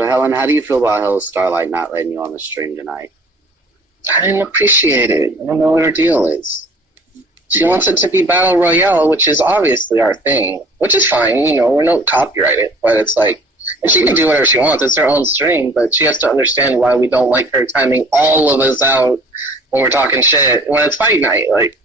So, Helen, how do you feel about Hello Starlight not letting you on the stream tonight? I didn't appreciate it. I don't know what her deal is. She wants it to be Battle Royale, which is obviously our thing, which is fine. You know, we don't copyright it, but it's like, and she can do whatever she wants. It's her own stream, but she has to understand why we don't like her timing all of us out when we're talking shit when it's fight night. Like,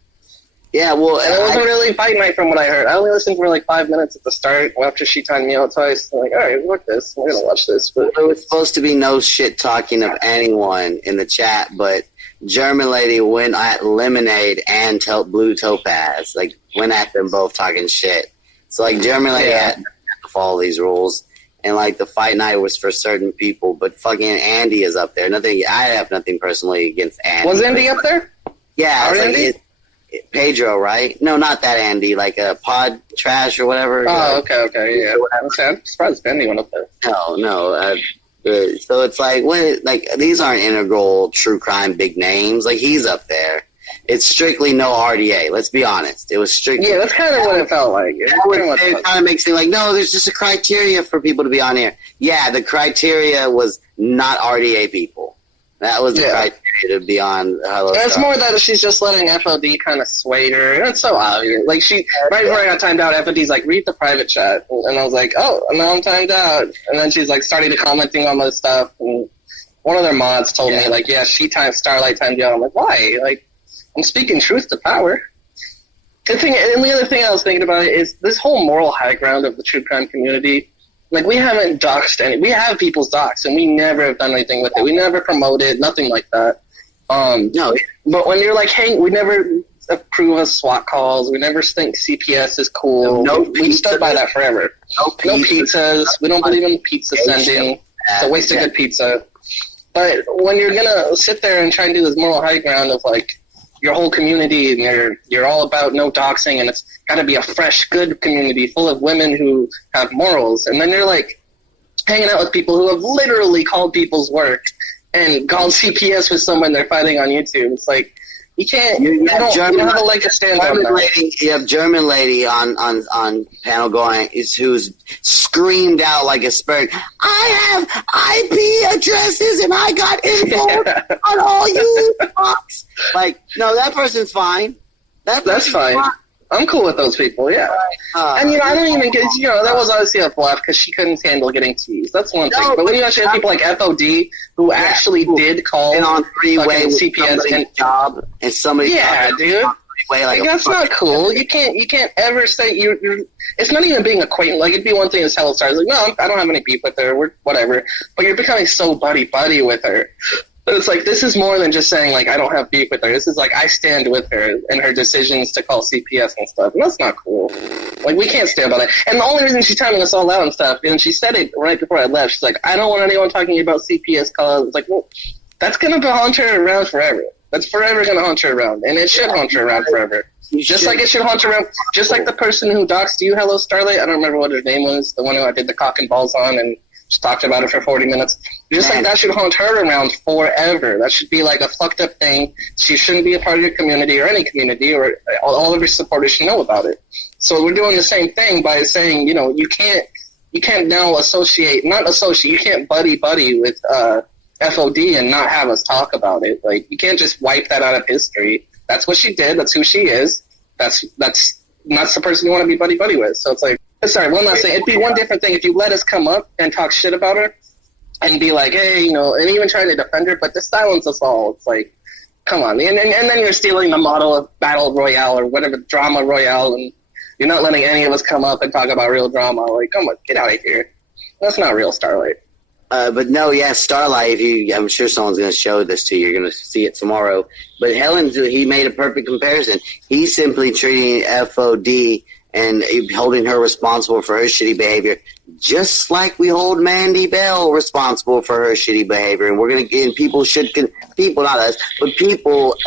yeah, well, and it wasn't really fight night from what I heard. I only listened for like 5 minutes at the start after she timed me out twice. I'm like, all right, look this. We're gonna watch this. But there was supposed to be no shit talking of anyone in the chat, but German lady went at Lemonade and Blue Topaz, like went at them both talking shit. So like German lady had to follow these rules, and like the fight night was for certain people, but fucking Andy is up there. Nothing. I have nothing personally against Andy. Was Andy up there? Yeah, Our Andy? Pedro, right? No, not that Andy, like a Pod Trash or whatever. Oh, okay, yeah. Okay, I'm surprised Andy went up there. No. So it's like, these aren't integral true crime big names. Like, he's up there. It's strictly no RDA. Let's be honest. It was strictly. Yeah, that's kind of what it felt like. It kind of makes it like, no, there's just a criteria for people to be on here. Yeah, the criteria was not RDA people. That was the criteria to be on Hello Star. It's more that she's just letting FOD kind of sway her. It's so obvious. Like, right before I got timed out, FOD's like, read the private chat. And I was like, oh, now I'm timed out. And then she's like, started commenting on my stuff. And one of their mods told me, like, Starlight timed you out. I'm like, why? Like, I'm speaking truth to power. And the other thing I was thinking about is this whole moral high ground of the true crime community. Like, we haven't doxed any. We have people's docs, and we never have done anything with it. We never promoted, nothing like that. No. But when you're like, hey, we never approve of SWAT calls. We never think CPS is cool. We stood by that forever. No pizzas. We don't believe in pizza sending. It's a waste of good pizza. But when you're gonna sit there and try and do this moral high ground of like your whole community, and you're all about no doxing, and it's got to be a fresh, good community full of women who have morals, and then you're like hanging out with people who have literally called people's work and called CPS with someone they're fighting on YouTube. It's like, you can't. You don't have a leg to stand on that. You have German lady on panel going who's screamed out like a spirit. I have IP addresses and I got info on all you box. Like, no, that person's fine. That's fine. I'm cool with those people, yeah. And, I don't even get, that was obviously a bluff because she couldn't handle getting teased. That's one thing. But when you actually have people like FOD who actually did call and on three-way CPS and job and somebody. Yeah, dude. Like that's not cool. You can't ever say you're. It's not even being acquainted. Like, it'd be one thing as Hello Star. Like, no, I don't have any beef with her. We're whatever. But you're becoming so buddy with her. But it's like, this is more than just saying, like, I don't have beef with her. This is like, I stand with her in her decisions to call CPS and stuff. And that's not cool. Like, we can't stand by that. And the only reason she's timing us all out and stuff, and she said it right before I left, she's like, I don't want anyone talking about CPS calls. It's like, well, that's going to haunt her around forever. That's forever going to haunt her around. And it should haunt her around forever. Just like it should haunt her around. Just like the person who doxed you, Hello Starlight. I don't remember what her name was. The one who I did the cock and balls on and just talked about it for 40 minutes. Just like that should haunt her around forever. That should be like a fucked up thing. She shouldn't be a part of your community or any community, or all of your supporters should know about it. So we're doing the same thing by saying, you can't now you can't buddy with FOD and not have us talk about it. Like, you can't just wipe that out of history. That's what she did. That's who she is. That's not the person you want to be buddy with. So it's like, sorry, one last thing. It'd be one different thing if you let us come up and talk shit about her and be like, hey, and even try to defend her, but to silence us all, it's like, come on. And then you're stealing the model of Battle Royale or whatever, Drama Royale, and you're not letting any of us come up and talk about real drama. Like, come on, get out of here. That's not real Starlight. But no, Starlight, I'm sure someone's going to show this to you. You're going to see it tomorrow. But he made a perfect comparison. He's simply treating FOD and holding her responsible for her shitty behavior, just like we hold Mandy Bell responsible for her shitty behavior. And we're going to get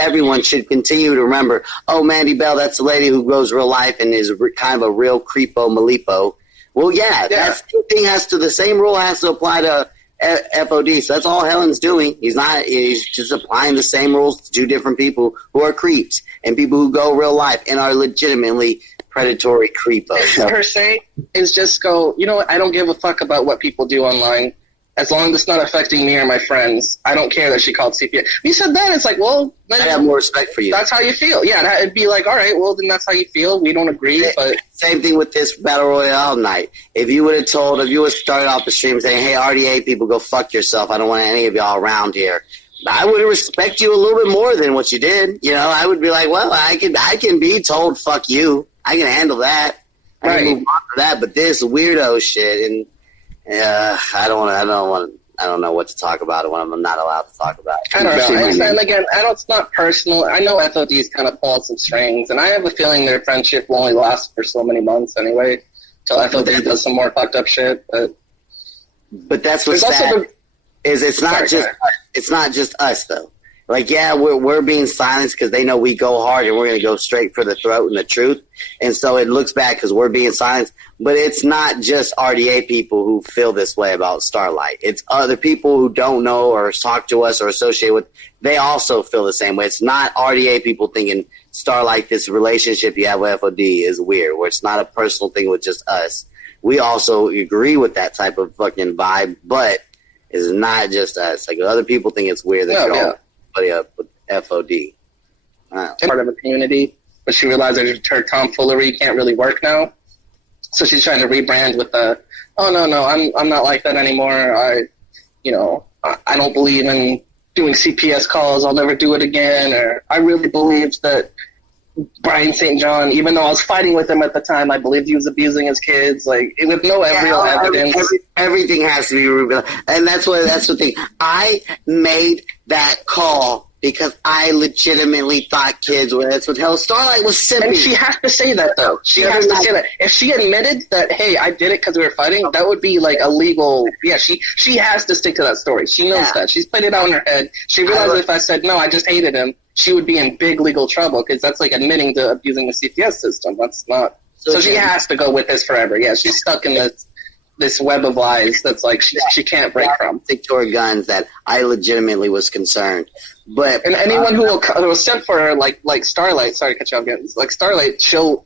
everyone should continue to remember, oh, Mandy Bell, that's the lady who goes real life and is kind of a real creepo malipo. Well, that the same rule has to apply to FOD. So that's all Helen's doing. He's just applying the same rules to two different people who are creeps and people who go real life and are legitimately predatory creepos. Her say is just go, I don't give a fuck about what people do online. as long as it's not affecting me or my friends, I don't care that she called CPS. You said that, it's like, well, I have more respect for you. That's how you feel. Yeah, it'd be like, all right, well, then that's how you feel. We don't agree, but... Same thing with this Battle Royale night. If you would have started off the stream saying, hey, RDA people, go fuck yourself. I don't want any of y'all around here. I would respect you a little bit more than what you did. You know, I would be like, well, I can be told fuck you. I can handle that. I can move on to that. But this weirdo shit, and I don't know what to talk about it when I'm not allowed to talk about it. I don't know. And again, it's not personal. I know FOD's kind of pulled some strings, and I have a feeling their friendship will only last for so many months anyway, until FOD does some more fucked up shit. But that's what's sad. It's not just us though. Like, yeah, we're being silenced because they know we go hard and we're going to go straight for the throat and the truth. And so it looks bad because we're being silenced. But it's not just RDA people who feel this way about Starlight. It's other people who don't know or talk to us or associate with. They also feel the same way. It's not RDA people thinking Starlight, this relationship you have with FOD is weird, where it's not a personal thing with just us. We also agree with that type of fucking vibe, but it's not just us. Like, other people think it's weird that you're all up with FOD. Part of a community, but she realizes her tomfoolery can't really work now. So she's trying to rebrand with the, oh no, I'm not like that anymore. I don't believe in doing CPS calls. I'll never do it again. Or I really believed that Brian St. John, even though I was fighting with him at the time, I believed he was abusing his kids. Like, with no real evidence. Everything has to be revealed. And that's the thing. I made that call because I legitimately thought kids were. That's what hell Starlight was simping. And she has to say that, though. She has to say that. If she admitted that, hey, I did it because we were fighting, that would be like a legal. Yeah, she has to stick to that story. She knows that. She's played it out in her head. She realized if I said, no, I just hated him, she would be in big legal trouble because that's like admitting to abusing the CPS system. That's not. So she has to go with this forever. Yeah, she's stuck in this web of lies that's like she can't break from. Stick to her guns that I legitimately was concerned. But anyone who will send for her, like Starlight, sorry to cut you off again, like Starlight, she'll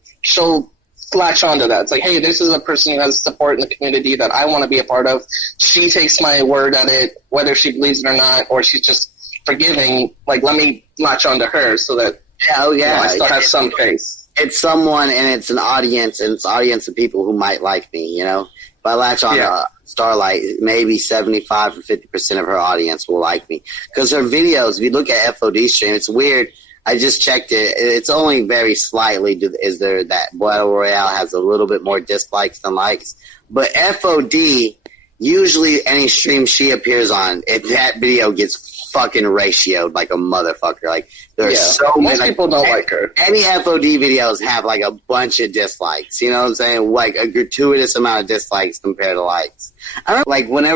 latch onto that. It's like, hey, this is a person who has support in the community that I want to be a part of. She takes my word at it, whether she believes it or not, or she's just forgiving. Like, let me latch onto her so that I still have some face. It's someone, and it's an audience, and it's an audience of people who might like me, you know? If I latch on to Starlight, maybe 75 or 50% of her audience will like me. Because her videos, if you look at FOD stream, it's weird. I just checked it. It's only very slightly is there that Battle Royale has a little bit more dislikes than likes. But FOD, usually any stream she appears on, that video gets fucking ratioed like a motherfucker. Like, there's so many. Most people don't like her. Any FOD videos have like a bunch of dislikes. You know what I'm saying? Like a gratuitous amount of dislikes compared to likes. I remember, like, when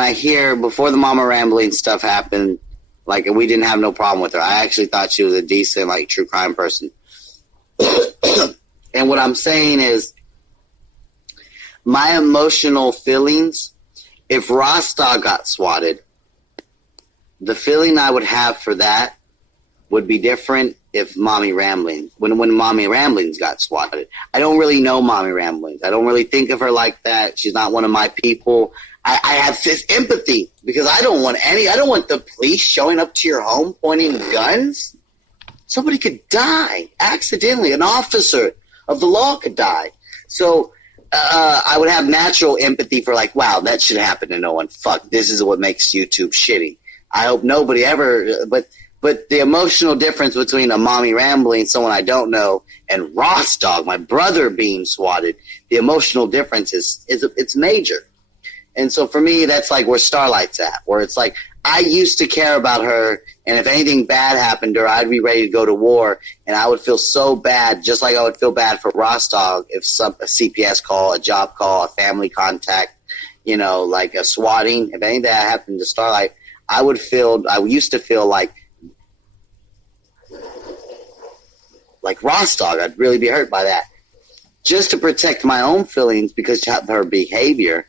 I hear before the Mama Rambling stuff happened, like, we didn't have no problem with her. I actually thought she was a decent, like, true crime person. And what I'm saying is, my emotional feelings, if Rostov got swatted, the feeling I would have for that would be different if Mommy Ramblings, when Mommy Ramblings got swatted. I don't really know Mommy Ramblings. I don't really think of her like that. She's not one of my people. I have this empathy because I don't want the police showing up to your home pointing guns. Somebody could die accidentally. An officer of the law could die. So I would have natural empathy for, like, wow, that should happen to no one. Fuck, this is what makes YouTube shitty. I hope nobody ever, but the emotional difference between a Mommy Rambling, someone I don't know, and Rostog, my brother, being swatted, the emotional difference it's major. And so for me, that's like where Starlight's at, where it's like, I used to care about her, and if anything bad happened to her, I'd be ready to go to war, and I would feel so bad, just like I would feel bad for Rostog if a CPS call, a job call, a family contact, you know, like a swatting, if anything that happened to Starlight, I used to feel like Rostog. I'd really be hurt by that. Just to protect my own feelings because of her behavior,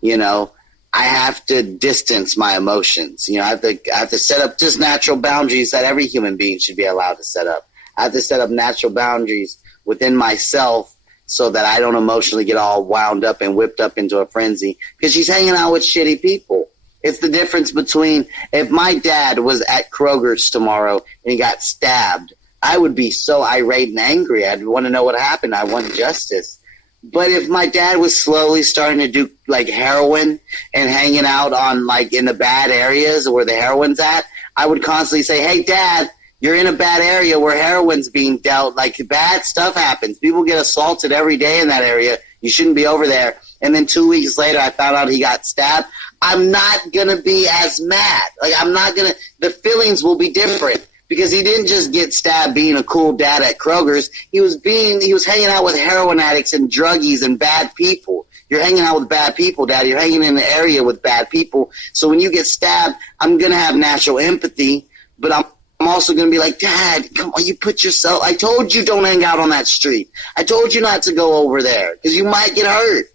you know, I have to distance my emotions. You know, I have to set up just natural boundaries that every human being should be allowed to set up. I have to set up natural boundaries within myself so that I don't emotionally get all wound up and whipped up into a frenzy because she's hanging out with shitty people. It's the difference between if my dad was at Kroger's tomorrow and he got stabbed, I would be so irate and angry. I'd want to know what happened. I want justice. But if my dad was slowly starting to do like heroin and hanging out on like in the bad areas where the heroin's at, I would constantly say, hey, Dad, you're in a bad area where heroin's being dealt. Like bad stuff happens. People get assaulted every day in that area. You shouldn't be over there. And then 2 weeks later, I found out he got stabbed. I'm not going to be as mad. Like I'm not going to – the feelings will be different. Because he didn't just get stabbed being a cool dad at Kroger's. He was hanging out with heroin addicts and druggies and bad people. You're hanging out with bad people, Dad. You're hanging in an area with bad people. So when you get stabbed, I'm going to have natural empathy, but I'm also going to be like, Dad, come on, you put yourself – I told you don't hang out on that street. I told you not to go over there because you might get hurt.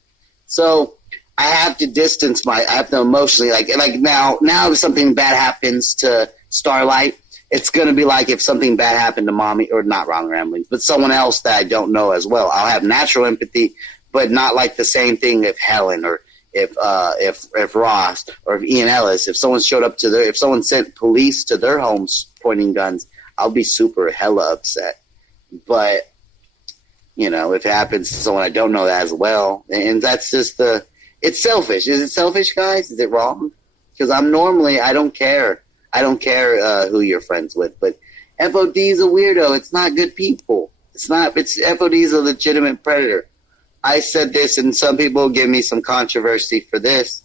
So I have to distance I have to emotionally – like now if something bad happens to Starlight – it's going to be like if something bad happened to Mommy, or not Wrong Ramblings, but someone else that I don't know as well. I'll have natural empathy, but not like the same thing if Helen or if Ross or if Ian Ellis, if someone showed up if someone sent police to their homes pointing guns, I'll be super hella upset. But, you know, if it happens to someone I don't know as well, and that's just it's selfish. Is it selfish, guys? Is it wrong? Because I don't care. I don't care who you're friends with, but FOD is a weirdo. It's not good people. FOD is a legitimate predator. I said this, and some people give me some controversy for this,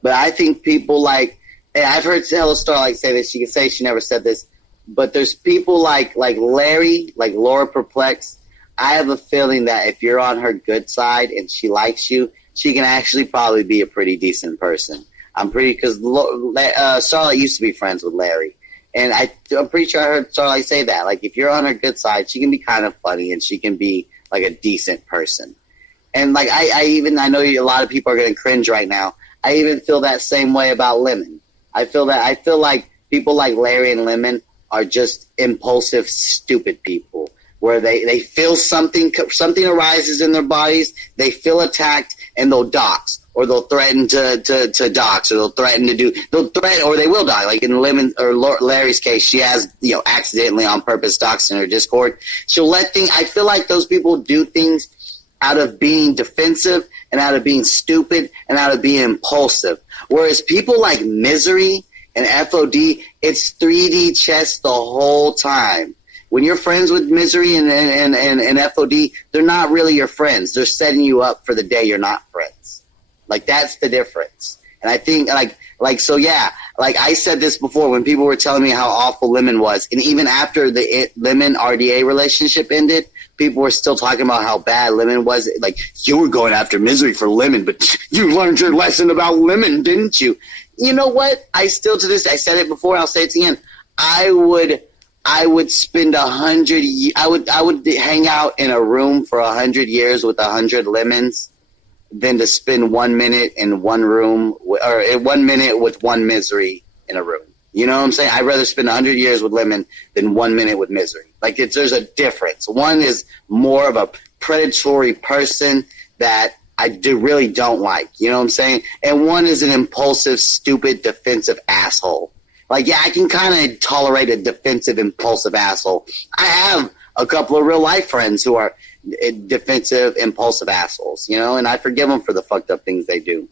but I think people like, and I've heard Hello Starlight say this. She can say she never said this, but there's people like Larry, like Laura Perplex. I have a feeling that if you're on her good side and she likes you, she can actually probably be a pretty decent person. Because Starlight used to be friends with Larry. And I'm pretty sure I heard Starlight say that. Like, if you're on her good side, she can be kind of funny and she can be, like, a decent person. And, like, I know a lot of people are going to cringe right now. I even feel that same way about Lemon. I feel like people like Larry and Lemon are just impulsive, stupid people. Where they feel something arises in their bodies, they feel attacked, and they'll dox. Or they'll threaten to dox, or or they will die. Like in Lemon or Larry's case, she has, accidentally on purpose doxed in her Discord. She'll I feel like those people do things out of being defensive and out of being stupid and out of being impulsive. Whereas people like Misery and FOD, it's 3D chess the whole time. When you're friends with Misery and FOD, they're not really your friends. They're setting you up for the day you're not friends. Like, that's the difference. And I think, so yeah, like I said this before when people were telling me how awful Lemon was. And even after the Lemon RDA relationship ended, people were still talking about how bad Lemon was. Like, you were going after Misery for Lemon, but you learned your lesson about Lemon, didn't you? You know what? I still to this day, I said it before, I'll say it again. I would spend 100, I would hang out in a room for 100 years with 100 Lemons than to spend 1 minute in one room, or 1 minute with one Misery in a room. You know what I'm saying? I'd rather spend 100 years with Lemon than 1 minute with Misery. Like, there's a difference. One is more of a predatory person that I really don't like. You know what I'm saying? And one is an impulsive, stupid, defensive asshole. Like, yeah, I can kind of tolerate a defensive, impulsive asshole. I have a couple of real life friends who are defensive, impulsive assholes, and I forgive them for the fucked up things they do.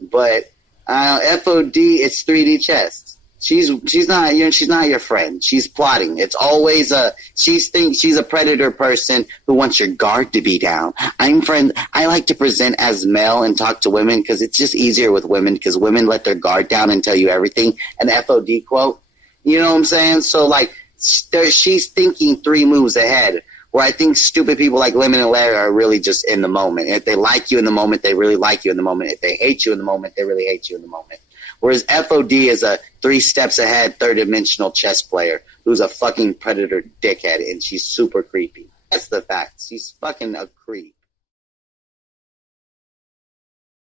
But FOD, it's 3D chess. She's not your friend. She's plotting. It's always she's a predator person who wants your guard to be down. I like to present as male and talk to women because it's just easier with women because women let their guard down and tell you everything. An FOD quote. You know what I'm saying? So like she's thinking 3 moves ahead. Where I think stupid people like Lemon and Larry are really just in the moment. If they like you in the moment, they really like you in the moment. If they hate you in the moment, they really hate you in the moment. Whereas FOD is a 3 steps ahead, third-dimensional chess player who's a fucking predator dickhead, and she's super creepy. That's the fact. She's fucking a creep.